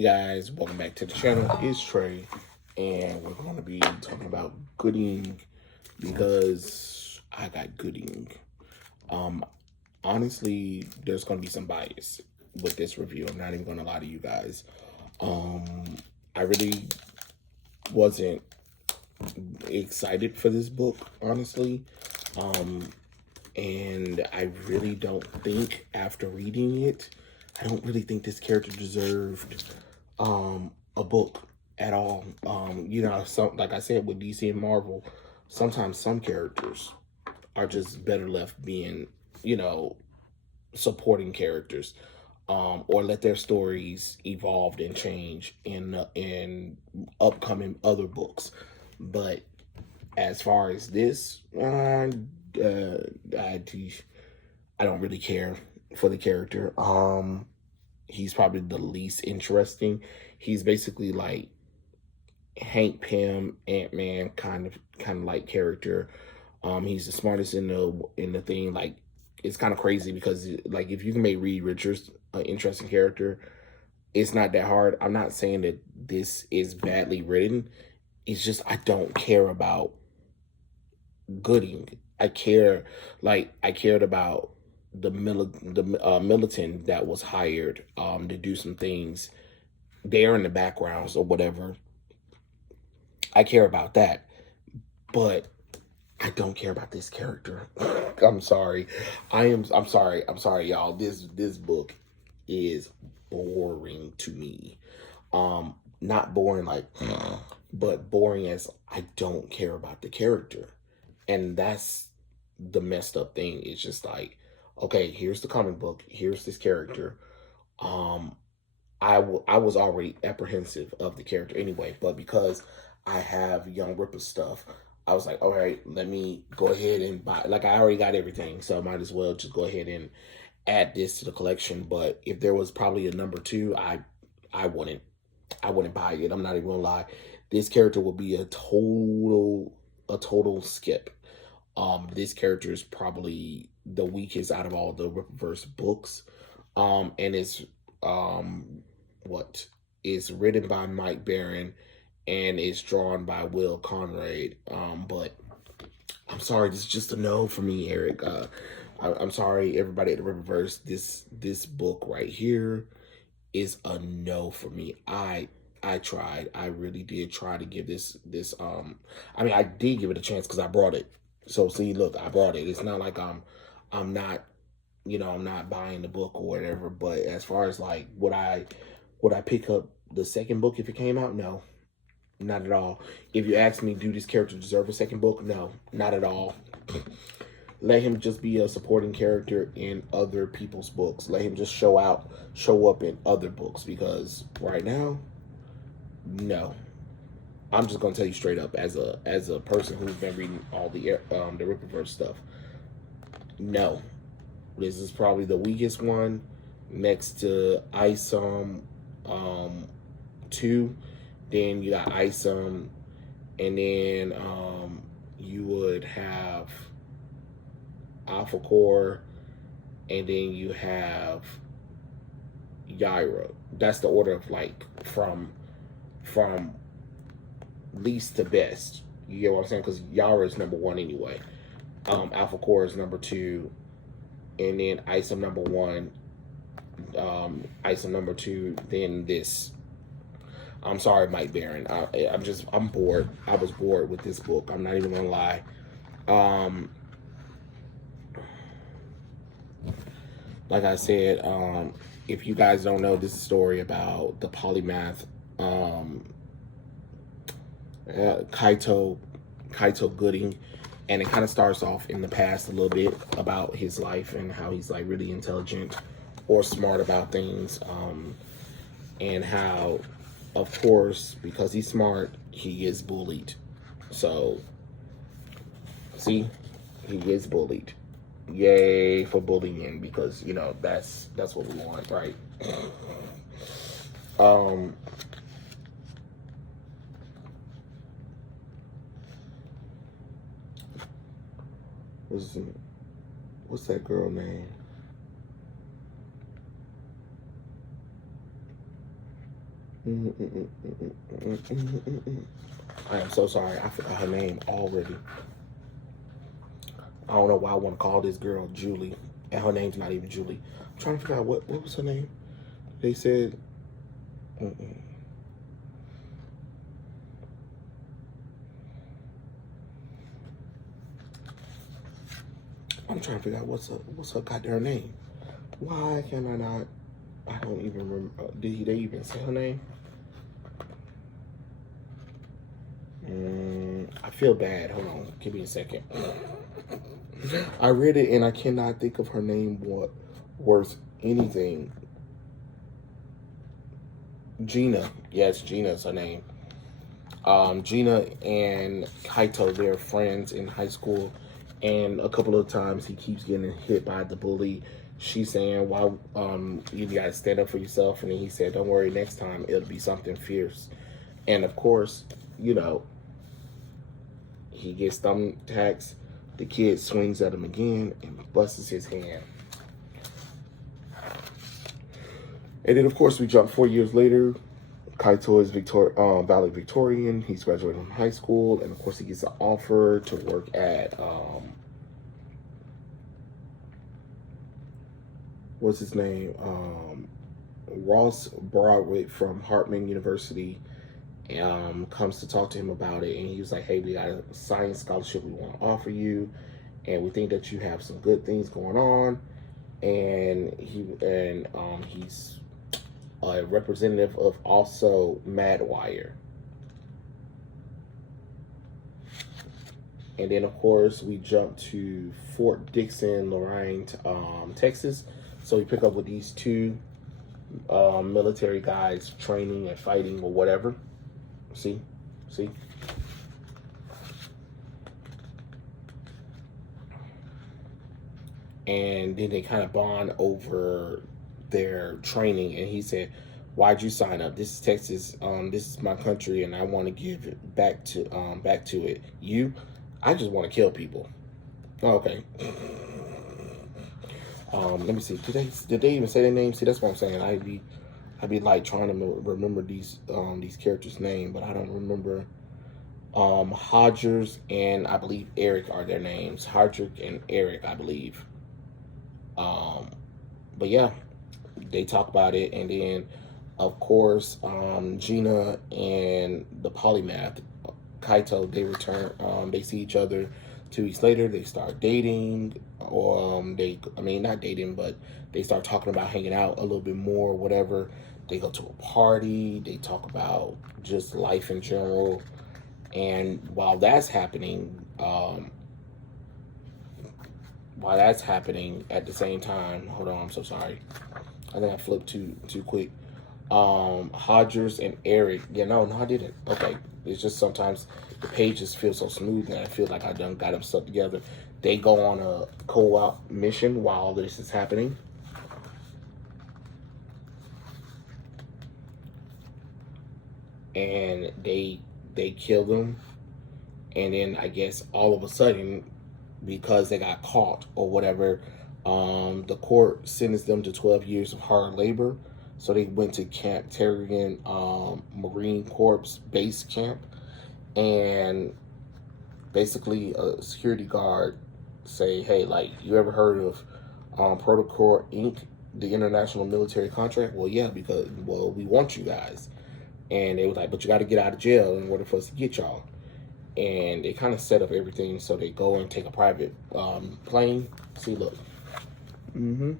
Hey guys, welcome back to the channel. It's Trey, and we're going to be talking about Goodyng because I got Goodyng. Honestly, there's going to be some bias with this review. I'm not even going to lie to you guys. I really wasn't excited for this book, honestly. And I really don't think, after reading it, I don't really think this character deserved a book at all. You know, like I said, with DC and Marvel, sometimes some characters are just better left being, you know, supporting characters, or let their stories evolve and change in upcoming other books. But as far as this, I don't really care for the character. He's probably the least interesting. He's basically like Hank Pym, Ant-Man kind of like character. He's the smartest in the thing. Like, it's kind of crazy because, like, if you can make Reed Richards an interesting character, it's not that hard. I'm not saying that this is badly written. It's just I don't care about Goodyng. I cared about the militant that was hired to do some things there in the backgrounds or whatever. I care about that, but I don't care about this character. I'm sorry. I'm sorry, y'all. This book is boring to me. Not boring like, but boring as I don't care about the character. And that's the messed up thing. It's just like, okay, here's the comic book. Here's this character. I was already apprehensive of the character anyway, but because I have Young Ripper stuff, I was like, all right, let me go ahead and buy. Like, I already got everything, so I might as well just go ahead and add this to the collection. But if there was probably a number 2, I wouldn't buy it. I'm not even gonna lie. This character would be a total skip. This character is probably the weakest out of all the Rippaverse books. And it's it's written by Mike Barron and it's drawn by Will Conrad. But I'm sorry, this is just a no for me, Eric. I'm sorry, everybody at the Rippaverse. This book right here is a no for me. I tried. I really did try to give this I mean, I did give it a chance because I brought it. So see, look, I brought it. It's not like I'm not, you know, I'm not buying the book or whatever. But as far as like, would I pick up the second book if it came out? No, not at all. If you ask me, do this character deserve a second book? No, not at all. Let him just be a supporting character in other people's books. Let him just show up in other books, because right now, no. I'm just gonna tell you straight up, as a person who's been reading all the Rippaverse stuff, no. This is probably the weakest one, next to Isom 2. Then you got Isom, and then you would have Alpha Core, and then you have Yaira. That's the order of, like, from least to best. You get what I'm saying? Because Yara is number 1 anyway. Alpha Core is number 2, and then Isom number 1, Isom number 2, then this. I'm sorry, Mike Barron. I'm bored. I was bored with this book. I'm not even gonna lie. Like I said, if you guys don't know, this is a story about the polymath, Kaito Goodyng, and it kind of starts off in the past a little bit about his life and how he's like really intelligent or smart about things, and how, of course, because he's smart, he gets bullied. So, see, he gets bullied. Yay for bullying, because, you know, that's what we want, right? What's that girl name? I am so sorry. I forgot her name already. I don't know why I want to call this girl Julie, and her name's not even Julie. I'm trying to figure out what was her name. They said. I'm trying to figure out what's her goddamn name. Why can I not? I don't even remember. Did they even say her name? I feel bad. Hold on. Give me a second. I read it and I cannot think of her name worth anything. Gina. Yes, Gina's her name. Gina and Kaito, they're friends in high school. And a couple of times he keeps getting hit by the bully. She's saying, "Why? You gotta stand up for yourself." And then he said, "Don't worry, next time it'll be something fierce." And of course, you know, he gets thumbtacks. The kid swings at him again and busts his hand. And then, of course, we jump 4 years later. Kaito is valedictorian. He's graduating from high school, and of course, he gets an offer to work at what's his name? Ross Broadwick from Hartman University comes to talk to him about it, and he was like, "Hey, we got a science scholarship we want to offer you, and we think that you have some good things going on." And he's a representative of also Madwire. And then, of course, we jump to Fort Dixon, Lorraine, Texas. So we pick up with these two military guys training and fighting or whatever. See? And then they kind of bond over their training. And he said, "Why'd you sign up? This is Texas. This is my country, and I want to give it back to it. You? I just want to kill people." Oh, okay. Let me see. Did they even say their name? See, that's what I'm saying. I'd be like trying to remember these characters' name, but I don't remember. Hodgers and I believe Eric are their names. Hodrick and Eric, I believe. But yeah, they talk about it, and then of course Gina and the polymath Kaito, they return. They see each other 2 weeks later. They start dating, or not dating, but they start talking about hanging out a little bit more, whatever. They go to a party. They talk about just life in general. And while that's happening, at the same time, hold on, I'm so sorry. I think I flipped too quick. Hodgers and Eric, no, I didn't. Okay, it's just sometimes the pages feel so smooth, and I feel like I done got them stuck together. They go on a co-op mission while this is happening. And they kill them, and then I guess all of a sudden, because they got caught or whatever, the court sentenced them to 12 years of hard labor. So they went to Camp Terrigan Marine Corps base camp, and basically a security guard say, "Hey, like, you ever heard of Protocol Inc., the international military contract?" "Well, yeah, because, well, we want you guys." And they was like, "But you got to get out of jail in order for us to get y'all." And they kind of set up everything, so they go and take a private plane. See, look. And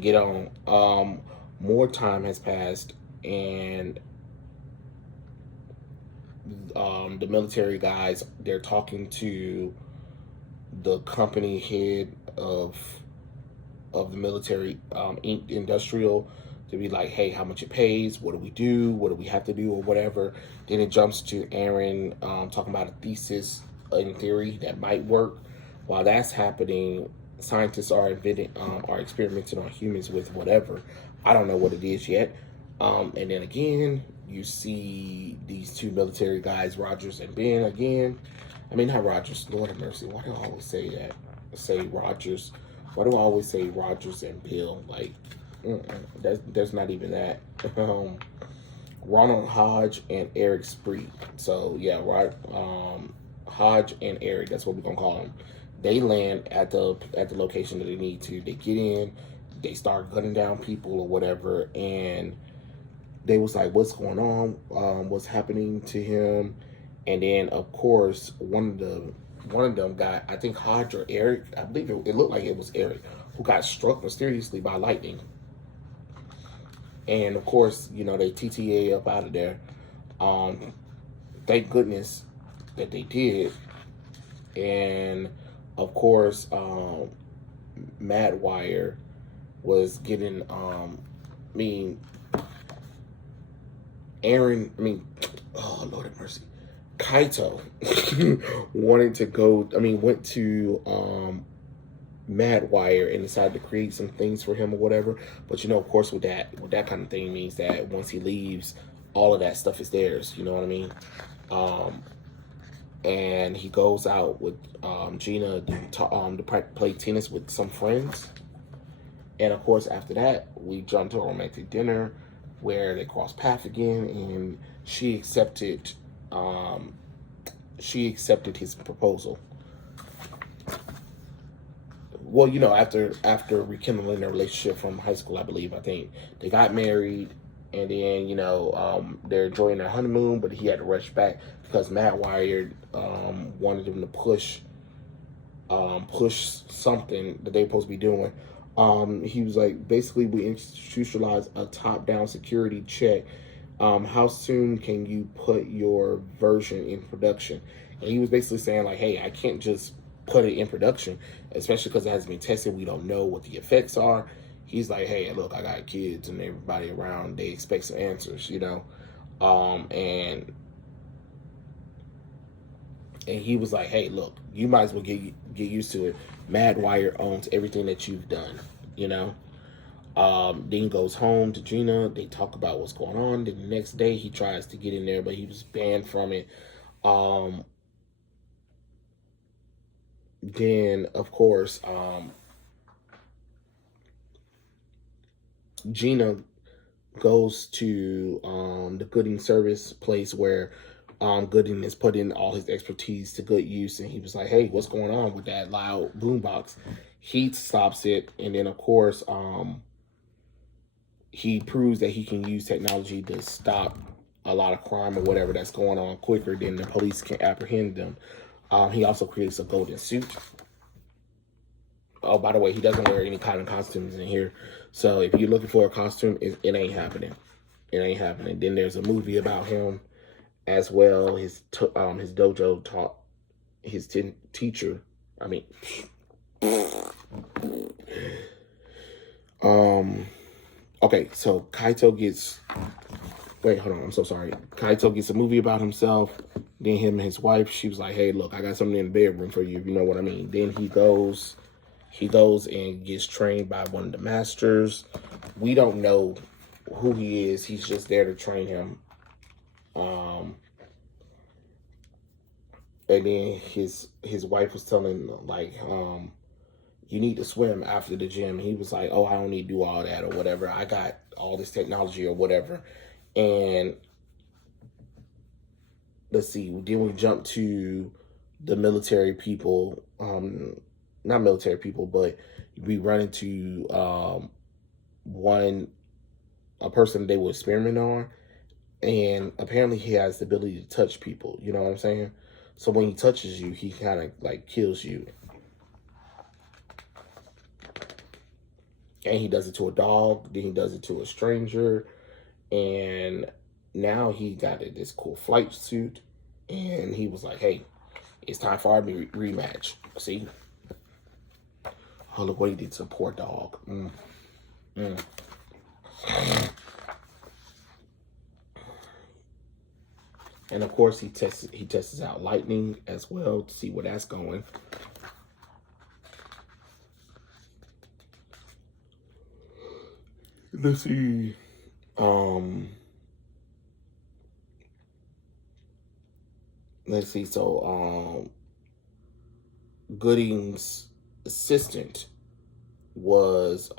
get on. More time has passed, and the military guys, they're talking to the company head of the military industrial, to be like, "Hey, how much it pays? What do we do? What do we have to do, or whatever?" Then it jumps to Aaron talking about a thesis in theory that might work. While that's happening, scientists are experimenting on humans with whatever. I don't know what it is yet. And then again, you see these two military guys, Rogers and Ben, again. I mean, not Rogers, Lord have mercy. Why do I always say that? Say Rogers. Why do I always say Rogers and Bill? Like, There's not even that. Um, Ronald Hodge and Eric Spree. So yeah, right. Hodge and Eric. That's what we're gonna call them. They land at the location that they need to. They get in. They start gunning down people or whatever, and they was like, "What's going on? What's happening to him?" And then of course one of them got, I think Hodge or Eric. I believe it looked like it was Eric who got struck mysteriously by lightning. And of course, you know, they TTA up out of there. Um, thank goodness that they did. And of course, Mad Wire was getting, I mean, oh Lord have mercy, Kaito wanted to go. I mean, went to Mad Wire and decided to create some things for him or whatever. But you know, of course, with that kind of thing means that once he leaves, all of that stuff is theirs. You know what I mean? Um, and he goes out with Gina to play tennis with some friends. And of course, after that, we jump to a romantic dinner where they cross paths again, and um, she accepted his proposal. Well, you know, after rekindling their relationship from high school, I believe, I think they got married, and then you know they're enjoying their honeymoon, but he had to rush back because Matt Wired wanted him to push something that they were supposed to be doing. He was like, basically, we institutionalized a top-down security check. How soon can you put your version in production? And he was basically saying like, hey, I can't just put it in production, especially because it hasn't been tested. We don't know what the effects are. He's like, hey, look, I got kids and everybody around. They expect some answers, you know. And he was like, hey, look, you might as well get used to it. Mad Wire owns everything that you've done, you know. Then goes home to Gina. They talk about what's going on. Then the next day he tries to get in there, but he was banned from it. Then of course, Gina goes to the Goodyng service place where Goodyng is putting all his expertise to good use, and he was like, hey, what's going on with that loud boombox? He stops it, and then of course he proves that he can use technology to stop a lot of crime or whatever that's going on quicker than the police can apprehend them. He also creates a golden suit. Oh, by the way, he doesn't wear any kind of costumes in here. So if you're looking for a costume, it ain't happening. It ain't happening. Then there's a movie about him as well. His dojo taught his teacher. I mean, okay, so Kaito gets. Wait, hold on. I'm so sorry. Kaito gets a movie about himself. Then him and his wife. She was like, "Hey, look, I got something in the bedroom for you. If you know what I mean." Then he goes and gets trained by one of the masters. We don't know who he is. He's just there to train him. And then his wife was telling like, you need to swim after the gym. He was like, oh, I don't need to do all that or whatever. I got all this technology or whatever. And let's see. Then we jump to the military people. Not military people, but we run into a person they were experimenting on, and apparently he has the ability to touch people. You know what I'm saying? So when he touches you, he kind of like kills you. And he does it to a dog, then he does it to a stranger, and now he got this cool flight suit, and he was like, hey, it's time for our rematch. See? Oh, look what he did to a poor dog. And of course, he tests out lightning as well to see where that's going. Let's see. Let's see. So, Gooding's assistant was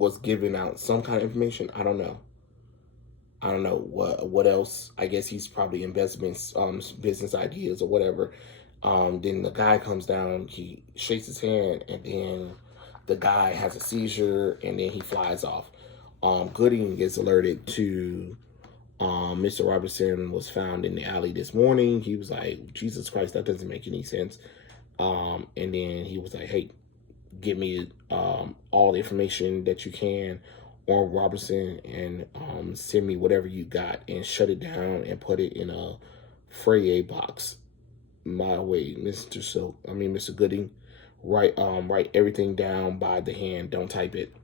was giving out some kind of information. I don't know. I don't know what else. I guess he's probably investments, business ideas or whatever. Then the guy comes down, he shakes his hand, and then the guy has a seizure, and then he flies off. Goodyng gets alerted to Mr. Robertson was found in the alley this morning. He was like, Jesus Christ, that doesn't make any sense. And then he was like, hey, give me all the information that you can on Robertson, and send me whatever you got, and shut it down and put it in a Fourier box my way, Mr. Goodyng. Write everything down by the hand. Don't type it.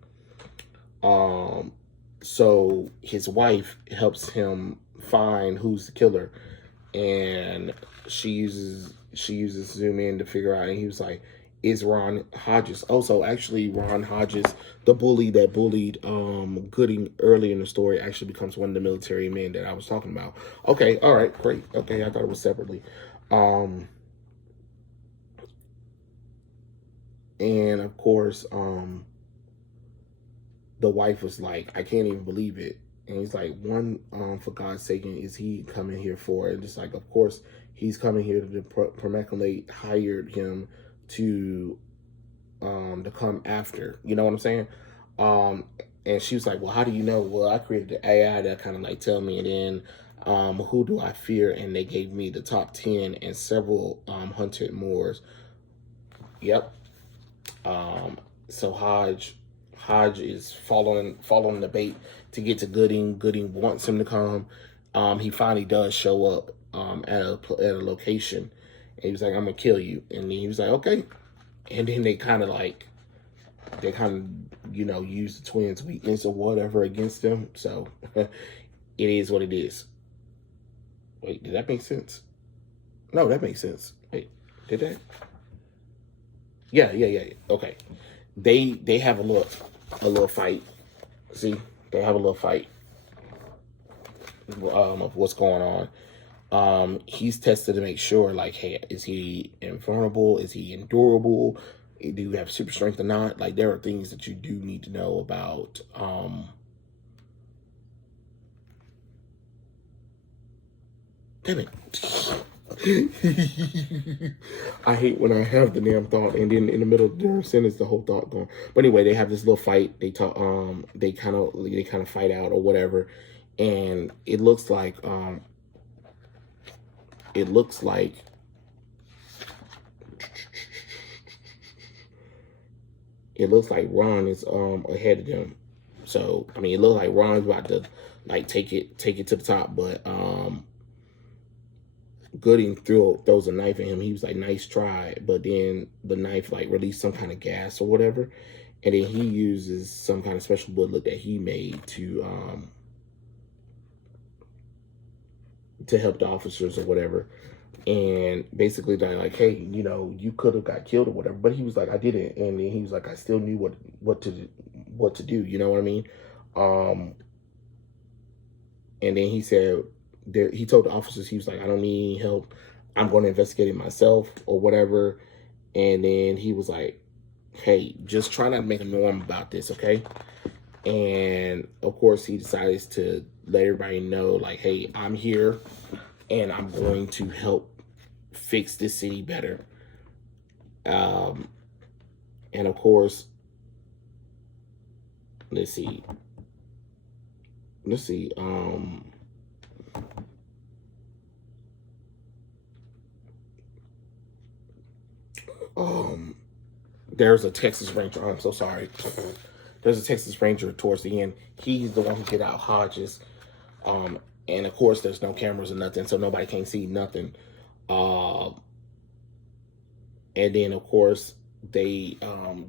So his wife helps him find who's the killer, and she uses zoom in to figure out, and he was like, is Ron Hodges. Oh, so actually Ron Hodges, the bully that bullied Goodyng early in the story, actually becomes one of the military men that I was talking about. Okay, all right, great. Okay, I thought it was separately. And of course, the wife was like, I can't even believe it. And he's like, for God's sake, is he coming here for? And just like, of course, he's coming here to Permaculate hired him to come after. You know what I'm saying? And she was like, well, how do you know? Well, I created the AI that kind of like tell me. And then who do I fear? And they gave me the top 10 and several hunted Moors. Yep. So Hodge is following the bait to get to Goodyng. Goodyng wants him to come. He finally does show up at a location, and he was like, I'm gonna kill you. And then he was like, okay. And then they kind of use the twins' weakness or whatever against them. So it is what it is. Wait, did that make sense? No, that makes sense. Wait, did that? Yeah. Okay. They have a little fight. See, they have a little fight of what's going on. He's tested to make sure, like, hey, is he invulnerable? Is he endurable? Do you have super strength or not? Like, there are things that you do need to know about. Damn it. I hate when I have the damn thought and then in the middle of the sentence the whole thought gone. But anyway, they have this little fight. They talk. They kind of fight out or whatever, and it looks like Ron is ahead of them. So I mean, it looks like Ron's about to like take it to the top, but Goodyng throws a knife at him. He was like, nice try. But then the knife like released some kind of gas or whatever. And then he uses some kind of special bullet that he made to help the officers or whatever. And basically they're like, hey, you could have got killed or whatever. But he was like, I didn't. And then he was like, I still knew what to do. You know what I mean? And then he said, he told the officers, he was like, I don't need any help. I'm going to investigate it myself or whatever. And then he was like, hey, just try not to make a norm about this, okay? And of course, he decides to let everybody know, like, hey, I'm here and I'm going to help fix this city better. And of course, let's see. There's a Texas Ranger. I'm so sorry. There's a Texas Ranger towards the end. He's the one who get out Hodges. And of course, there's no cameras or nothing, so nobody can see nothing. And then of course, the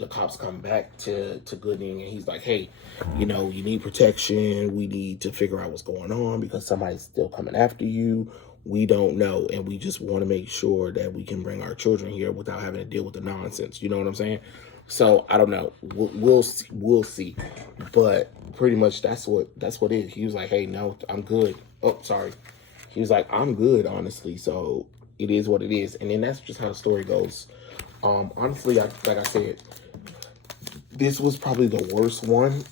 cops come back to Goodyng, and he's like, hey, you need protection. We need to figure out what's going on because somebody's still coming after you. We don't know, and we just want to make sure that we can bring our children here without having to deal with the nonsense. You know what I'm saying? So I don't know. We'll see. But pretty much that's what it is. He was like, hey, no, I'm good. Oh, sorry. He was like, I'm good, honestly. So it is what it is. And then that's just how the story goes. Honestly, like I said, this was probably the worst one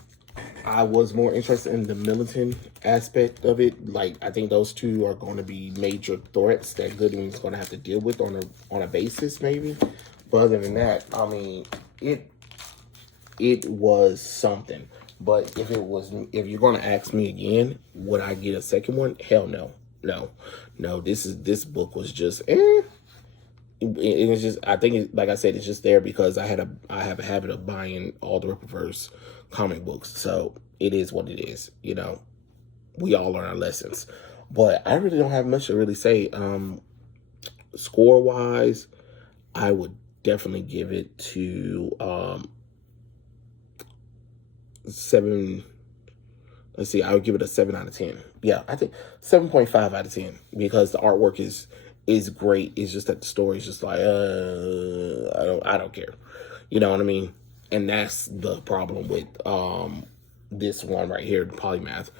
I was more interested in the militant aspect of it. Like, I think those two are going to be major threats that Gooding's going to have to deal with on a basis, maybe. But other than that, I mean, it was something. But if you're going to ask me again, would I get a second one? Hell no, no. This book was just it's just, I think like I said, it's just there because I have a habit of buying all the Rippaverse comic books, so it is what it is. We all learn our lessons, but I really don't have much to really say. Score wise, I would definitely give it to 7. Let's see, I would give it a 7 out of 10. Yeah, I think 7.5 out of 10 because the artwork is great. It's just that the story is just like I don't care. You know what I mean? And that's the problem with this one right here, the Polymath.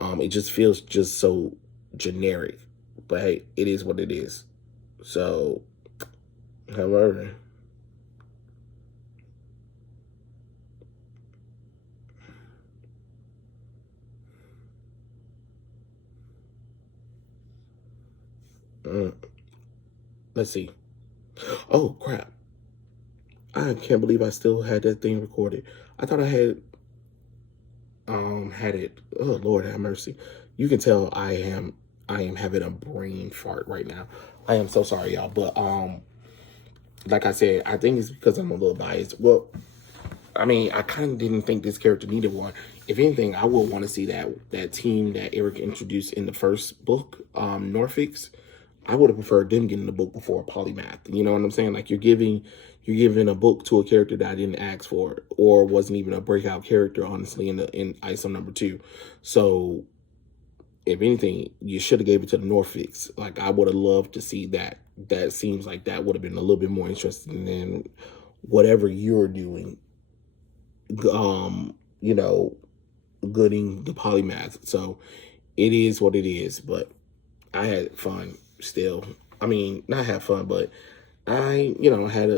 It just feels just so generic. But hey, it is what it is. So, however, let's see. Oh crap! I can't believe I still had that thing recorded. I thought I had it. Oh Lord have mercy. You can tell I am having a brain fart right now. I am so sorry, y'all. But like I said, I think it's because I'm a little biased. Well, I mean, I kind of didn't think this character needed one. If anything, I would want to see that team that Eric introduced in the first book, Norfolk's. I would have preferred them getting the book before Polymath. You know what I'm saying? Like you're giving a book to a character that I didn't ask for, or wasn't even a breakout character, honestly, in ISO #2. So if anything, you should have gave it to the Norfolks. Like I would have loved to see that. That seems like that would have been a little bit more interesting than whatever you're doing. You know, Goodyng The Polymath. So it is what it is. But I had fun still. I mean, not have fun, but I,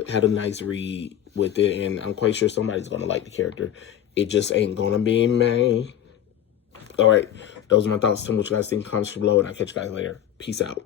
had a nice read with it, and I'm quite sure somebody's gonna like the character. It just ain't gonna be me. All right, those are my thoughts. Tell me what you guys think. Comments below, and I'll catch you guys later. Peace out.